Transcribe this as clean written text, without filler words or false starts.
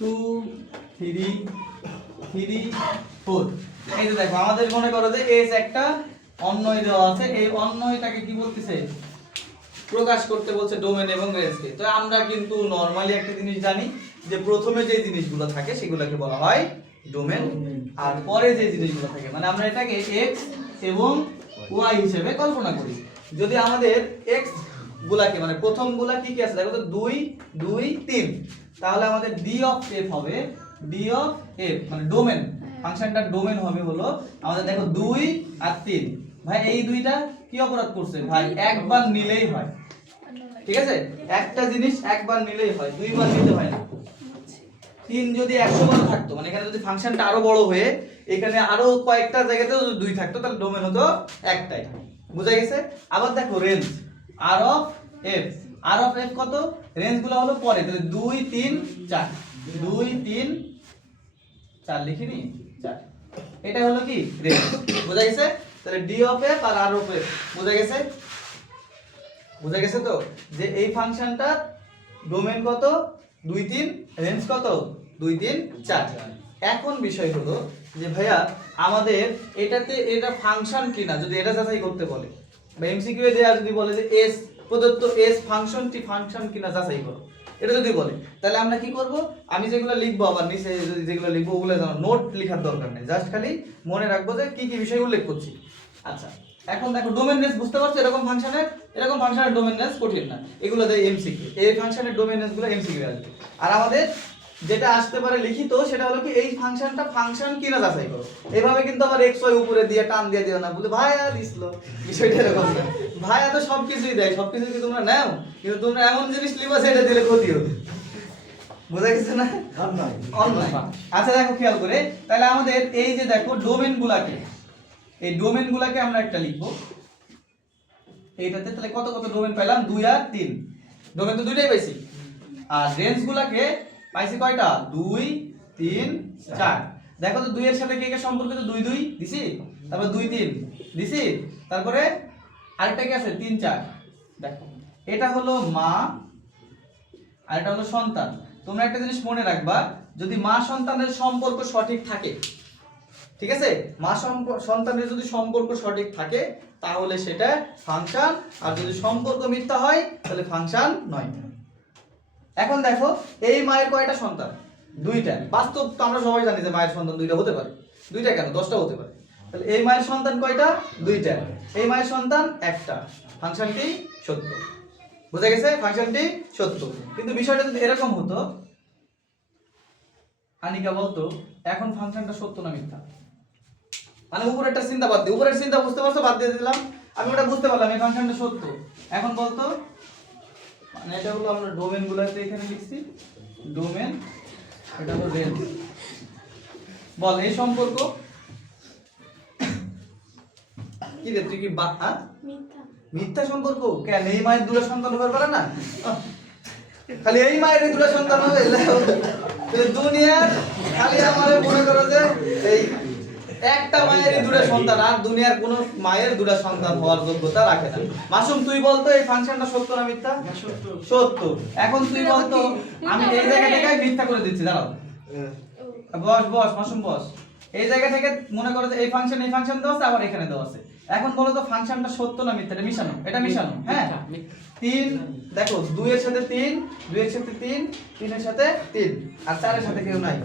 2 3 3 4। এই যে দেখো আমাদের মনে করো যে এস একটা অন্যয় দেওয়া আছে, এই অন্যয়টাকে কি বলতেছে, প্রকাশ করতে বলছে ডোমেন এবং রেঞ্জকে। তো আমরা কিন্তু নরমালি একটা জিনিস জানি যে প্রথমে যে জিনিসগুলো থাকে সেগুলোকে বলা হয় ডোমেন, আর পরে যে জিনিসগুলো থাকে মানে আমরা এটাকে এক্স এবং ওয়াই হিসেবে কল্পনা করি। যদি আমাদের এক্স গুলাকে মানে প্রথম গুলা কি কি আছে দেখো তো 2 2 3, তাহলে আমাদের ডি অফ এফ হবে ডি অফ এফ মানে ডোমেন, ফাংশনটার ডোমেন হবে হলো আমাদের দেখো 2 আর 3। ভাই এই দুইটা কি অপরাধ করছে ভাই, একবার নিলেই হয়, ঠিক আছে, একটা জিনিস একবার নিলেই হয়, দুইবার নিতে হয় না। 3 যদি 100 বার থাকতো মানে এখানে যদি ফাংশনটা আরো বড় হয়ে এখানে আরো কয়েকটা জায়গাতেও যদি 2 থাকতো তাহলে ডোমেন হতো একটাই, বুঝা গেছে। আবার দেখো range R of F, R of F কত, রেঞ্জ গুলো হলো পরে, তাহলে 2 3 4, 2 3 4 লিখিনি 4, এটা হলো কি রেঞ্জ, বুঝা গেছে। তাহলে ডি অফ এফ আর আর অফ এফ বুঝা গেছে, বুঝা গেছে তো যে এই ফাংশনটা ডোমেন কত 2 3, রেঞ্জ কত 2 3 4। এখন বিষয় হলো যে ভাইয়া আমাদের এটাতে এটা ফাংশন কিনা যদি এটা যাচাই করতে বলে বা এমসিকিউ এ দেয়া যদি বলে যে এস প্রদত্ত এস ফাংশনটি ফাংশন কিনা যাচাই করো, এটা যদি বলে তাহলে আমরা কি করব, আমি যেগুলো লিখবো আবার নিচে যেগুলো লিখবো ওগুলো জানো নোট লেখার দরকার নেই, জাস্ট খালি মনে রাখবো যে কি কি বিষয় উল্লেখ করছি। আচ্ছা এখন দেখো ডোমেন রেঞ্জ বুঝতে পারছো, এরকম ফাংশনের ডোমেন রেঞ্জ কঠিন না, এগুলো দেয় এমসিকিউ, এই ফাংশনের ডোমেন রেঞ্জ গুলো এমসিকিউ আসবে। আর আমাদের যেটা আসতে পারে লিখিত সেটা হলো কি এই ফাংশনটা ফাংশন কিনা যাচাই করো, এইভাবে কিন্তু আবার এক্স ওয়াই উপরে দিয়ে টান দিয়ে দিও না, বলে ভাইয়া দিছিল, বিষয়টা এরকম না, ভাইয়া তো সবকিছুই দেয়, সবকিছু কি তোমরা নাও, কিন্তু তোমরা এমন জিনিস লিখবা সেটা দিলে ক্ষতি হবে, বুঝা গেছে না, অনলাইন। আচ্ছা দেখো খেয়াল করে তাহলে আমাদের এই যে দেখো ডোমেন গুলাকে, এই ডোমেন গুলাকে আমরা একটা লিখবো এইটাতে, তাহলে কত কত ডোমেন পাইলাম 2 আর 3, ডোমেন তো দুইটাই পাইছি। আর রেঞ্জ গুলাকে পাইছি কয়টা 2 3 4, দেখো তো 2 এর সাথে কে কে সম্পর্কিত 2 2 দিছি, তারপর 2 3 দিছি, তারপরে আরেকটা কি আছে 3 4, দেখো এটা হলো মা আর এটা হলো সন্তান। তোমরা একটা জিনিস মনে রাখবা, যদি মা সন্তানের সম্পর্ক সঠিক থাকে, ঠিক আছে, মা সন্তানের যদি সম্পর্ক সঠিক থাকে তাহলে সেটা ফাংশন, আর যদি সম্পর্ক মিথ্যা হয় তাহলে ফাংশন নয়। এখন দেখো এই মায়ের কয়টা সন্তান, দুইটা, বাস্তব তো আমরা সবাই জানি যে মায়ের সন্তান দুইটা হতে পারে, দুইটা কেন 10টা হতে পারে, তাহলে এই মায়ের সন্তান কয়টা দুইটা, এই মায়ের সন্তান একটা, ফাংশনটি সত্য, বুঝা গেছে, ফাংশনটি সত্য। কিন্তু বিষয়টা যদি এরকম হতো, আনিকা বলতো এখন ফাংশনটা সত্য না মিথ্যা, মানে উপরেরটা চিন্তা বাদ দিয়ে, উপরের চিন্তা বুঝতে পারছো বাদ দিয়ে দিলাম, আমি ওটা বুঝতে পারলাম এই ফাংশনটা সত্য। এখন বলতো মানে এটা হলো আমরা ডোমেন গুলোতে এখানে লিখছি ডোমেন, এটা হলো রেঞ্জ, বল এই সম্পর্ক কি রে তুই কি মিথ্যা মিথ্যা সম্পর্ক কেন, এই মায়ের দুটো সন্তান হতে পারে না, খালি এই মায়ের দুটো সন্তান হবে দুনিয়ার, খালি আমাদের মনে করো যে এই একটা মায়ের দুটো সন্তান, আর দুনিয়ার কোন মায়ের দুটো সন্তান হওয়ার যোগ্যতা রাখে না। মাসুম তুই বলতো এই ফাংশনটা সত্য না মিথ্যা, সত্য। এখন তুই বলতো আমি এই জায়গা থেকে মিথ্যা করে দিচ্ছি, দাঁড়াও বস বস মাসুম বস, এই জায়গা থেকে মনে করো যে এই ফাংশন দেওয়া আছে আবার এখানে দেওয়া আছে, এখন বলো তো ফাংশনটা সত্য না মিথ্যা, এটা মিশানো, হ্যাঁ 3 দেখো 2 এর সাথে 3, 2 এর সাথে 3, 3 এর সাথে 3 আর 4 এর সাথে কেউ নাই।